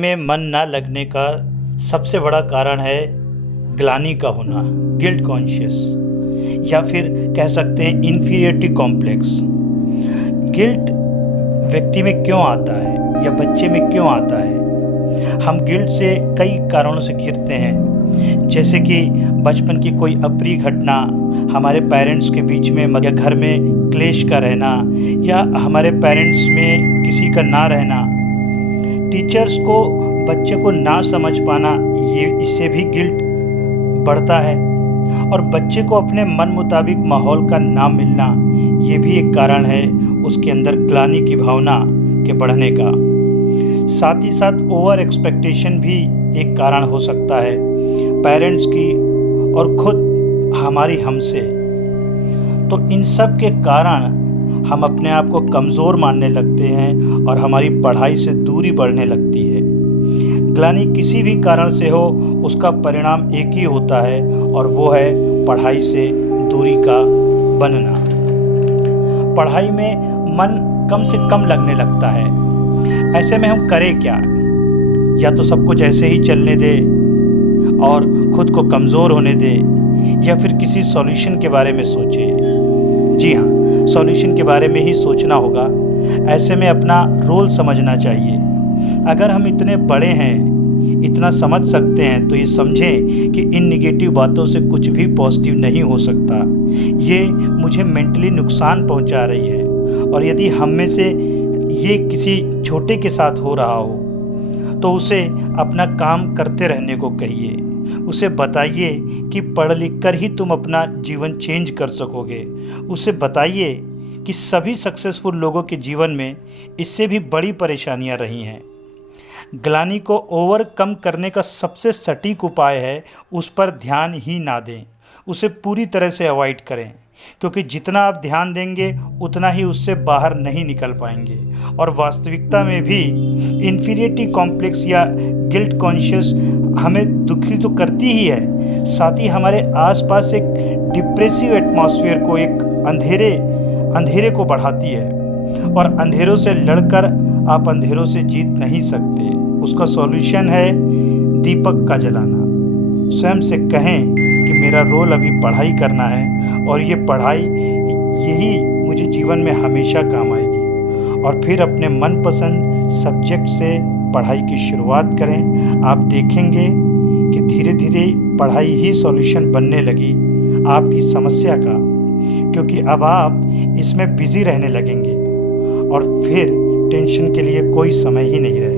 में मन ना लगने का सबसे बड़ा कारण है ग्लानि का होना, गिल्ट कॉन्शियस, या फिर कह सकते हैं इन्फीरियरिटी कॉम्प्लेक्स। गिल्ट व्यक्ति में क्यों आता है या बच्चे में क्यों आता है? हम गिल्ट से कई कारणों से घिरते हैं, जैसे कि बचपन की कोई अप्रिय घटना, हमारे पेरेंट्स के बीच में या घर में क्लेश का रहना, या हमारे पेरेंट्स में किसी का ना रहना, टीचर्स को बच्चे को ना समझ पाना, ये इससे भी गिल्ट बढ़ता है। और बच्चे को अपने मन मुताबिक माहौल का ना मिलना, ये भी एक कारण है उसके अंदर ग्लानि की भावना के बढ़ने का। साथ ही साथ ओवर एक्सपेक्टेशन भी एक कारण हो सकता है, पेरेंट्स की और खुद हमारी हमसे। तो इन सब के कारण हम अपने आप को कमज़ोर मानने लगते हैं और हमारी पढ़ाई से दूरी बढ़ने लगती है। ग्लानि किसी भी कारण से हो, उसका परिणाम एक ही होता है, और वो है पढ़ाई से दूरी का बनना। पढ़ाई में मन कम से कम लगने लगता है। ऐसे में हम करें क्या? या तो सब कुछ ऐसे ही चलने दें और खुद को कमज़ोर होने दें, या फिर किसी सॉल्यूशन के बारे में सोचें। जी हाँ, सॉल्यूशन के बारे में ही सोचना होगा। ऐसे में अपना रोल समझना चाहिए। अगर हम इतने बड़े हैं, इतना समझ सकते हैं, तो ये समझें कि इन निगेटिव बातों से कुछ भी पॉजिटिव नहीं हो सकता। ये मुझे मेंटली नुकसान पहुंचा रही है, और यदि हम में से ये किसी छोटे के साथ हो रहा हो, तो उसे अपना काम करते रहने को कहिए। उसे बताइए कि पढ़ लिख कर ही तुम अपना जीवन चेंज कर सकोगे। उसे बताइए कि सभी सक्सेसफुल लोगों के जीवन में इससे भी बड़ी परेशानियां रही हैं। ग्लानि को ओवरकम करने का सबसे सटीक उपाय है उस पर ध्यान ही ना दें, उसे पूरी तरह से अवॉइड करें, क्योंकि जितना आप ध्यान देंगे उतना ही उससे बाहर नहीं निकल पाएंगे। और वास्तविकता में भी इन्फीरियरिटी कॉम्प्लेक्स या गिल्ट कॉन्शियस हमें दुखी तो करती ही है, साथ ही हमारे आसपास एक डिप्रेसिव एटमॉस्फेयर को, एक अंधेरे को बढ़ाती है। और अंधेरों से लड़कर आप अंधेरों से जीत नहीं सकते। उसका सॉल्यूशन है दीपक का जलाना। स्वयं से कहें कि मेरा रोल अभी पढ़ाई करना है, और ये पढ़ाई यही मुझे जीवन में हमेशा काम आएगी। और फिर अपने मनपसंद सब्जेक्ट से पढ़ाई की शुरुआत करें। आप देखेंगे कि धीरे धीरे पढ़ाई ही सॉल्यूशन बनने लगी आपकी समस्या का, क्योंकि अब आप इसमें बिजी रहने लगेंगे और फिर टेंशन के लिए कोई समय ही नहीं रहेगा।